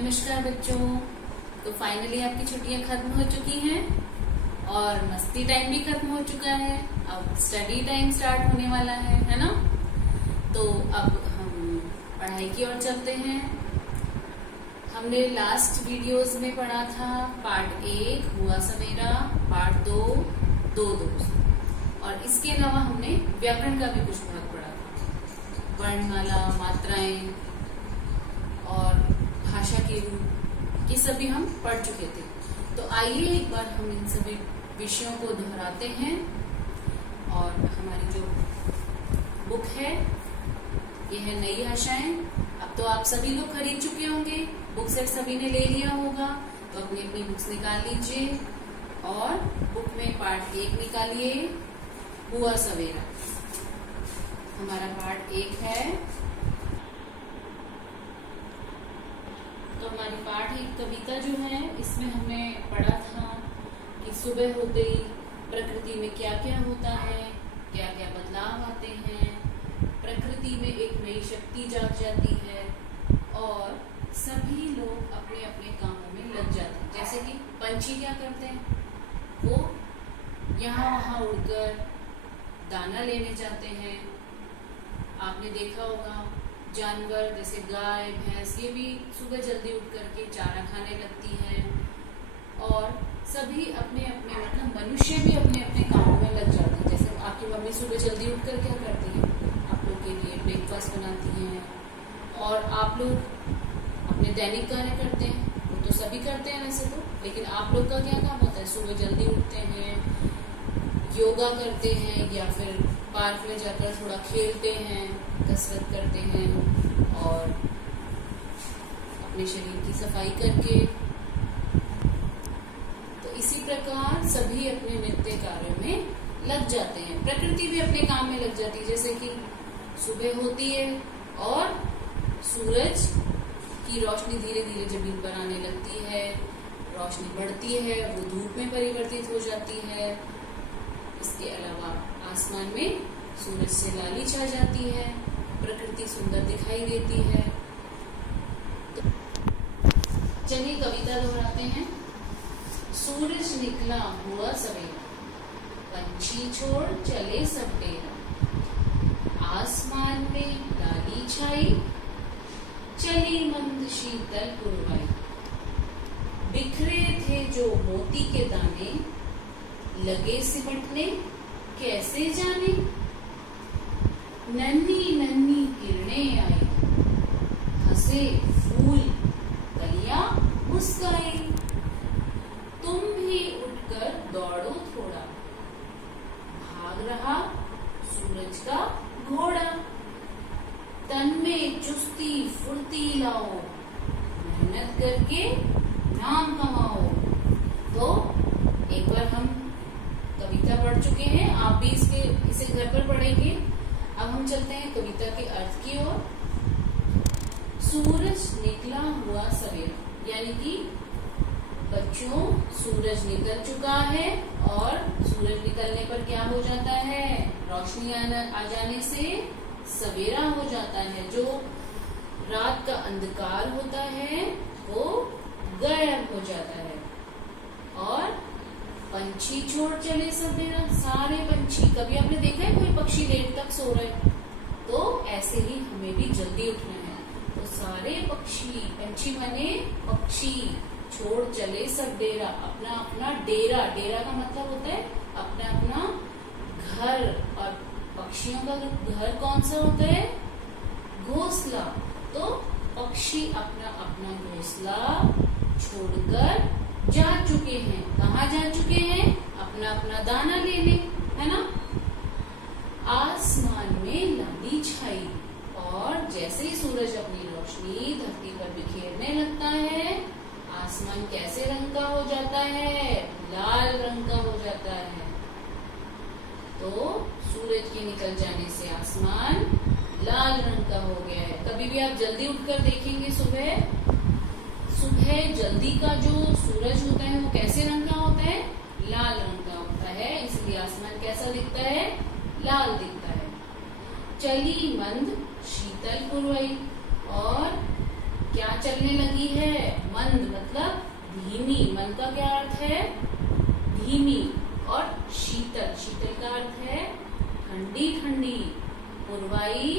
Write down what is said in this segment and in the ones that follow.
नमस्कार बच्चों। तो फाइनली आपकी छुट्टियां खत्म हो चुकी हैं और मस्ती टाइम भी खत्म हो चुका है। अब स्टडी टाइम स्टार्ट होने वाला है ना। तो अब हम पढ़ाई की ओर चलते हैं। हमने लास्ट वीडियोस में पढ़ा था पार्ट 1 हुआ सवेरा, पार्ट 2 दो दोस्त, और इसके अलावा हमने व्याकरण का भी कुछ भाग पढ़ा था। वर्णमाला, मात्राएं और भाषा के रूप, ये सभी हम पढ़ चुके थे। तो आइए एक बार हम इन सभी विषयों को दोहराते हैं। और हमारी जो बुक है ये है नई भाषाएं। अब तो आप सभी लोग खरीद चुके होंगे, बुक सेट सभी ने ले लिया होगा। तो अपनी अपनी बुक्स निकाल लीजिए और बुक में पार्ट 1 निकालिए, हुआ सवेरा। हमारा पार्ट 1 है। तो हमारी पाठ 1 कविता जो है, इसमें हमने पढ़ा था कि सुबह होते ही प्रकृति में क्या क्या होता है, क्या क्या बदलाव आते हैं, प्रकृति में एक नई शक्ति जाग जाती है और सभी लोग अपने अपने कामों में लग जाते हैं। जैसे कि पंछी क्या करते हैं, वो यहाँ वहां उड़कर दाना लेने जाते हैं। आपने देखा होगा जानवर जैसे गाय, भैंस, ये भी सुबह जल्दी उठ करके चारा खाने लगती है। और सभी अपने अपने मतलब मनुष्य भी अपने अपने कामों में लग जाते हैं। जैसे आपकी मम्मी सुबह जल्दी उठकर क्या करती है, आप लोग के लिए ब्रेकफास्ट बनाती हैं, और आप लोग अपने दैनिक कार्य करते हैं। वो तो सभी करते हैं वैसे तो, लेकिन आप लोग का क्या काम होता है, सुबह जल्दी उठते हैं, योगा करते हैं या फिर पार्क में जाकर थोड़ा खेलते हैं, कसरत करते हैं और अपने शरीर की सफाई करके। तो इसी प्रकार सभी अपने नित्य कार्यों में लग जाते हैं। प्रकृति भी अपने काम में लग जाती है। जैसे कि सुबह होती है और सूरज की रोशनी धीरे धीरे जमीन पर आने लगती है, रोशनी बढ़ती है, वो धूप में परिवर्तित हो जाती है। इसके अलावा आसमान में सूरज से लाली छा जाती है, प्रकृति सुंदर दिखाई देती है। तो चलिए कविता दोहराते हैं। सूरज निकला हुआ सवेरा, पंछी छोड़ चले सब डेरा, आसमान में लाली छाई, चली मंद शीतल पुरवाई, बिखरे थे जो मोती के दाने, लगे सिमटने कैसे जाने, नन्ही नन्ही किरणें आई, हंसे फूल कलियां मुस्काई, तुम भी उठकर दौड़ो थोड़ा, भाग रहा सूरज का घोड़ा, तन में चुस्ती फुर्ती लाओ, मेहनत करके नाम कमाओ। तो एक बार हम कविता पढ़ चुके हैं, आप भी इसे घर पर पढ़ेंगे। अब हम चलते हैं कविता के अर्थ की ओर। सूरज निकला हुआ सवेरा, यानी कि बच्चों सूरज निकल चुका है और सूरज निकलने पर क्या हो जाता है, रोशनी आ जाने से सवेरा हो जाता है। जो रात का अंधकार होता है वो गायब हो जाता है। और पंछी छोड़ चले सवेरा, सारे पंछी, कभी आपने देखा है कोई पक्षी देर तक सो रहे, तो ऐसे ही हमें भी जल्दी उठना है। तो सारे पंछी माने पक्षी, छोड़ चले सब डेरा, अपना अपना डेरा। डेरा का मतलब होता है अपना अपना घर। और पक्षियों का घर कौन सा होता है, घोंसला। तो पक्षी अपना अपना घोंसला छोड़कर जा चुके हैं। कहाँ जा चुके हैं, अपना अपना दाना लेने, है ना। आसमान में लाली छाई, और जैसे ही सूरज अपनी रोशनी धरती पर बिखेरने लगता है, आसमान कैसे रंग का हो जाता है, लाल रंग का हो जाता है। तो सूरज के निकल जाने से आसमान लाल रंग का हो गया है। कभी भी आप जल्दी उठकर देखेंगे, सुबह जल्दी का जो सूरज होता है वो कैसे रंग का होता है, लाल रंग का होता है। इसलिए आसमान कैसा दिखता है, लाल दिखता है। चली मंद शीतल पुरवाई, और क्या चलने लगी है? मंद मतलब धीमी। मंद का क्या अर्थ है? धीमी। और शीतल, शीतल का अर्थ है ठंडी ठंडी। पूर्वाई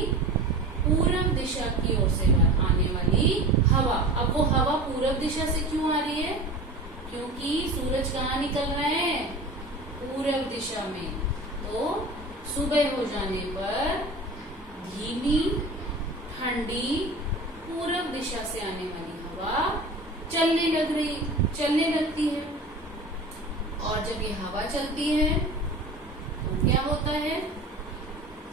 पूरब दिशा की ओर से आने वाली हवा। अब वो हवा पूरब दिशा से क्यों आ रही है? क्योंकि सूरज कहाँ निकल रहे हैं? पूरब दिशा में। तो सुबह हो जाने पर धीमी ठंडी पूरब दिशा से आने वाली हवा चलने लगती है। और जब ये हवा चलती है तो क्या होता है?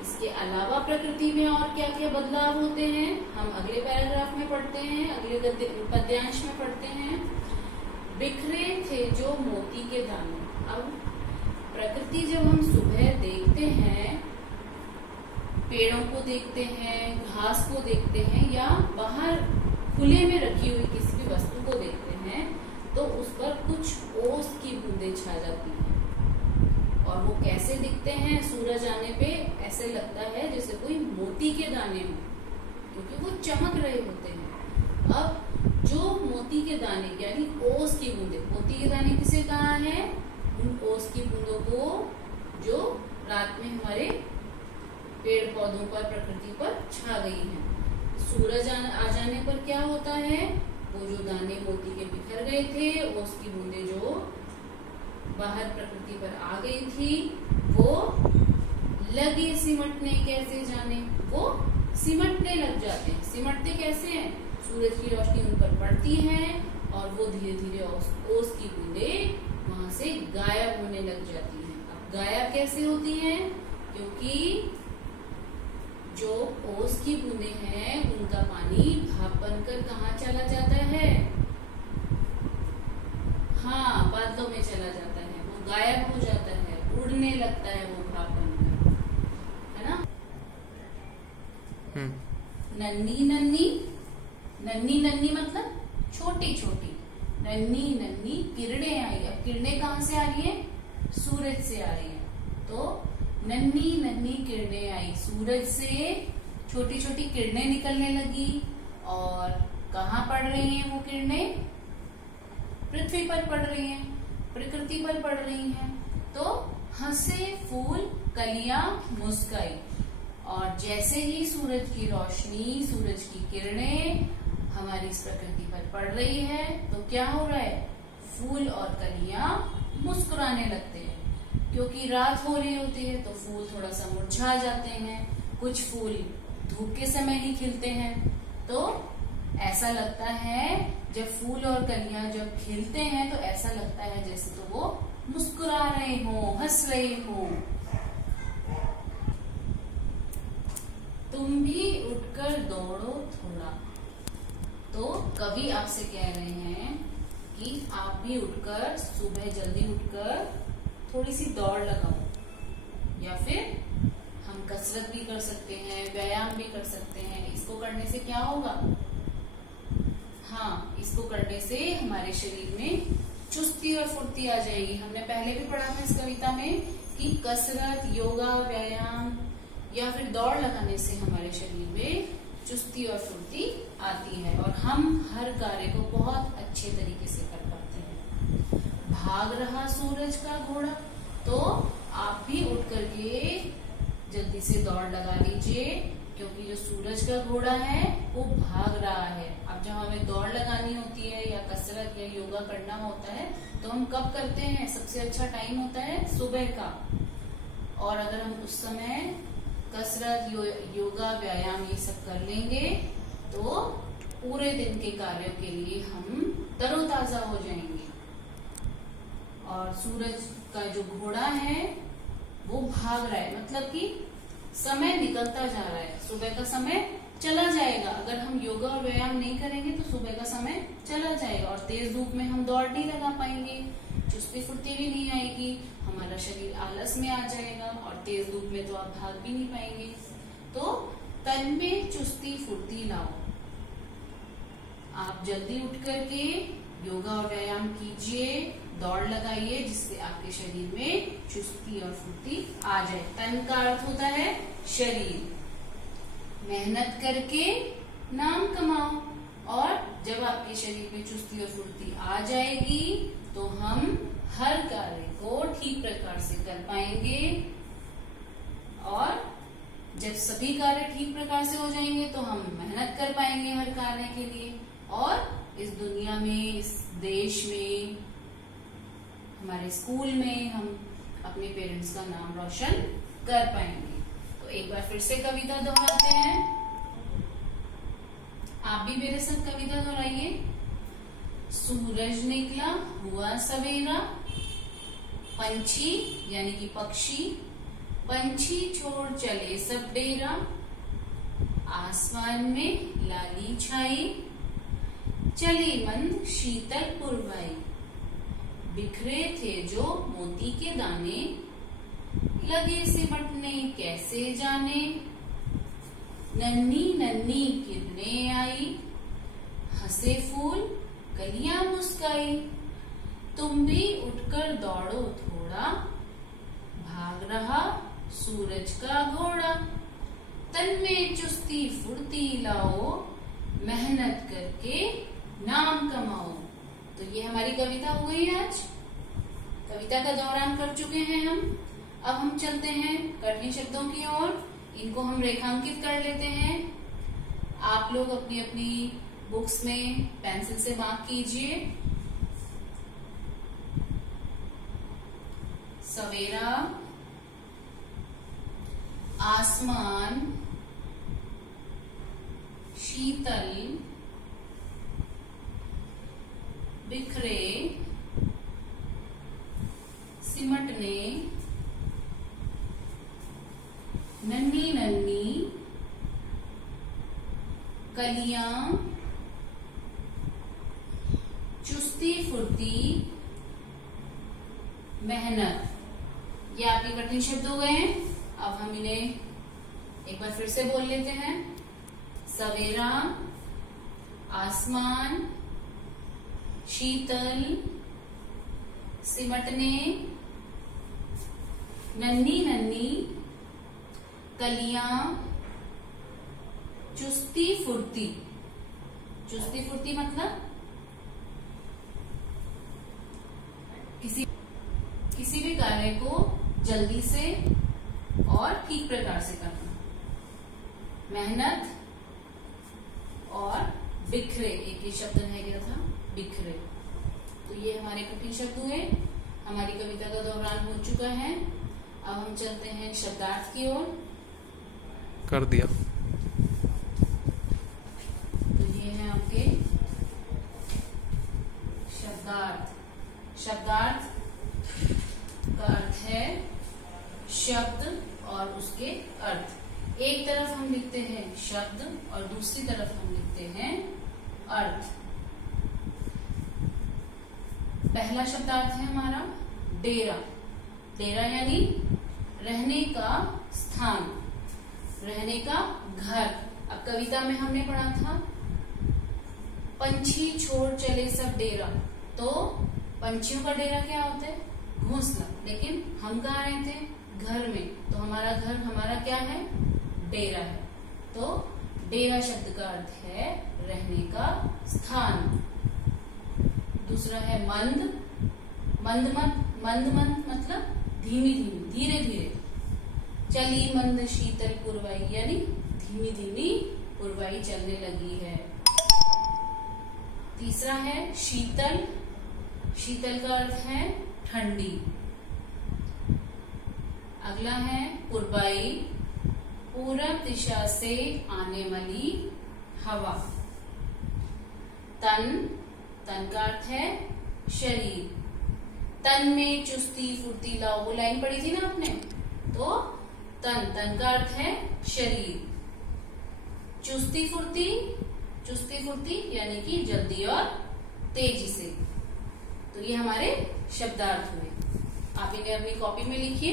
इसके अलावा प्रकृति में और क्या क्या बदलाव होते हैं हम अगले पैराग्राफ में पढ़ते हैं, अगले पद्यांश में पढ़ते हैं। बिखरे थे जो मोती के दाने। अब प्रकृति जब हम सुबह देखते हैं, पेड़ों को देखते हैं, घास को देखते हैं, या बाहर खुले में रखी हुई किसी भी वस्तु को देखते हैं, तो उस पर कुछ ओस की बूंदें छा जाती हैं। और वो कैसे दिखते हैं? सूरज आने पे ऐसे लगता है जैसे कोई मोती के दाने हो, क्योंकि वो चमक रहे होते हैं। अब जो मोती के दाने यानी ओस की बूंदें, मोती के दाने किसे कहा है? उन ओस की बूंदों को जो रात में हमारे पेड़ पौधों पर, प्रकृति पर छा गई हैं। सूरज आ जाने पर क्या होता है? वो जो दाने मोती के बिखर गए थे, ओस की बूंदें जो बाहर प्रकृति पर आ गई थी, वो लगे सिमटने। कैसे जाने? वो सिमटने लग जाते हैं। सिमटते कैसे हैं? सूरज की रोशनी उन पर पड़ती है और वो धीरे धीरे ओस की बूंदें वहां से गायब होने लग जाती हैं। अब गायब कैसे होती हैं? क्योंकि जो ओस की बूंदें हैं उनका पानी भाप बनकर कहाँ चला जाता है? हाँ, बादलों में चला जाता है। वो गायब हो जाता है, उड़ने लगता है वो भाप बनकर, है ना? नन्ही नन्ही, नन्ही नन्ही मतलब छोटी छोटी, नन्ही नन्ही किरणें आई। अब किरणें कहाँ से आ रही है? सूरज से आ रही है। तो नन्ही नन्ही किरणें आई सूरज से, छोटी छोटी किरणें निकलने लगी। और कहाँ पड़ रही हैं वो किरणें? पृथ्वी पर पड़ रही हैं, प्रकृति पर पड़ रही हैं। तो हंसे फूल कलियां मुस्काई। और जैसे ही सूरज की रोशनी, सूरज की किरणें हमारी इस प्रकृति पर पड़ रही है, तो क्या हो रहा है? फूल और कलियां मुस्कुराने लगते हैं। क्योंकि रात हो रही होती है तो फूल थोड़ा सा मुरझा जाते हैं। कुछ फूल धूप के समय ही खिलते हैं। तो ऐसा लगता है जब फूल और कलियां जब खिलते हैं तो ऐसा लगता है जैसे तो वो मुस्कुरा रहे हों, हंस रहे हों। तुम भी उठकर दौड़ो थोड़ा। तो कवि आपसे कह रहे हैं कि आप भी उठकर, सुबह जल्दी उठकर थोड़ी सी दौड़ लगाओ, या फिर हम कसरत भी कर सकते हैं, व्यायाम भी कर सकते हैं। इसको करने से क्या होगा? हाँ, इसको करने से हमारे शरीर में चुस्ती और फुर्ती आ जाएगी। हमने पहले भी पढ़ा था इस कविता में कि कसरत, योगा, व्यायाम या फिर दौड़ लगाने से हमारे शरीर में चुस्ती और फुर्ती आती है और हम हर कार्य को बहुत अच्छे तरीके से कर पाते हैं। भाग रहा सूरज का घोड़ा, तो आप भी उठ करके जल्दी से दौड़ लगा लीजिए, क्योंकि जो सूरज का घोड़ा है वो भाग रहा है। अब जब हमें दौड़ लगानी होती है या कसरत या योगा करना होता है तो हम कब करते हैं? सबसे अच्छा टाइम होता है सुबह का। और अगर हम उस समय कसरत, योगा, व्यायाम ये सब कर लेंगे तो पूरे दिन के कार्यों के लिए हम तरोताजा हो जाएंगे। और सूरज का जो घोड़ा है वो भाग रहा है, मतलब कि समय निकलता जा रहा है, सुबह का समय चला जाएगा। अगर हम योगा और व्यायाम नहीं करेंगे तो सुबह का समय चला जाएगा और तेज धूप में हम दौड़ नहीं लगा पाएंगे, चुस्ती फुर्ती भी नहीं आएगी, हमारा शरीर आलस में आ जाएगा और तेज धूप में तो आप भाग भी नहीं पाएंगे। तो तन में चुस्ती फुर्ती लाओ। आप जल्दी उठ करके योगा और व्यायाम कीजिए, दौड़ लगाइए, जिससे आपके शरीर में चुस्ती और फुर्ती आ जाए। तन का अर्थ होता है शरीर। मेहनत करके नाम कमाओ और जब आपके शरीर में चुस्ती और फुर्ती आ जाएगी तो हम हर कार्य को ठीक प्रकार से कर पाएंगे, और जब सभी कार्य ठीक प्रकार से हो जाएंगे तो हम मेहनत कर पाएंगे हर कार्य के लिए, और इस दुनिया में, इस देश में, हमारे स्कूल में हम अपने पेरेंट्स का नाम रोशन कर पाएंगे। तो एक बार फिर से कविता दोहराते हैं। आप भी मेरे साथ कविता दोहराइए। सूरज निकला हुआ सवेरा, पंछी यानी कि पक्षी, पंछी छोड़ चले सब डेरा, आसमान में लाली छाई, चली मंद शीतल पुरवाई, बिखरे थे जो मोती के दाने, लगे सिमटने कैसे जाने, नन्ही नन्ही किरणें आई, हंसे फूल कलियां मुस्काई, तुम भी उठकर दौड़ो थोड़ा, भाग रहा सूरज का घोड़ा, तन में चुस्ती फुर्ती लाओ, मेहनत करके नाम कमाओ। तो ये हमारी कविता हो गई आज। कविता का दौरान कर चुके हैं हम। अब हम चलते हैं कठिन शब्दों की ओर। इनको हम रेखांकित कर लेते हैं। आप लोग अपनी अपनी बुक्स में पेंसिल से मार्क कीजिए। सवेरा, आसमान, शीतल, बिखरे, सिमटने, नन्ही नन्ही, कलियां, चुस्ती फुर्ती, मेहनत। ये आपके कठिन शब्द हो गए हैं। अब हम इन्हें एक बार फिर से बोल लेते हैं। सवेरा, आसमान, शीतल, सिमटने, नन्ही नन्ही, कलियां, चुस्ती फुर्ती। चुस्ती फुर्ती मतलब किसी भी कार्य को जल्दी से और ठीक प्रकार से करना। मेहनत और बिखरे, एक ही शब्द रह गया था, बिखरे। तो ये हमारे कठिन शब्द हुए। हमारी कविता का दोहरान हो चुका है। अब हम चलते हैं शब्दार्थ की ओर। कर दिया। तो ये है आपके शब्दार्थ। शब्दार्थ का अर्थ है शब्द और उसके अर्थ। एक तरफ हम लिखते हैं शब्द और दूसरी तरफ हम लिखते हैं अर्थ। पहला शब्दार्थ है हमारा डेरा। डेरा यानी रहने का स्थान, रहने का घर। अब कविता में हमने पढ़ा था पंछी छोड़ चले सब डेरा। तो पंछियों का डेरा क्या होता है? घोंसला। लेकिन हम कहाँ रहते हैं? घर में। तो हमारा घर, हमारा क्या है? डेरा है। तो डेरा शब्द का अर्थ है रहने का स्थान। दूसरा है मंद। मंद मतलब धीमी धीमी, धीरे धीरे। चली मंद शीतल पुरवाई यानी धीमी धीमी पुरवाई चलने लगी है। तीसरा है शीतल। शीतल का अर्थ है ठंडी। अगला है पुरवाई, पूरब दिशा से आने वाली हवा। तन का अर्थ है शरीर। तन में चुस्ती फुर्ती लाओ, वो लाइन पढ़ी थी ना आपने। तो तन का अर्थ है शरीर। चुस्ती फुर्ती यानी कि जल्दी और तेजी से। तो ये हमारे शब्दार्थ हुए। आप इन्हें अपनी कॉपी में लिखिए।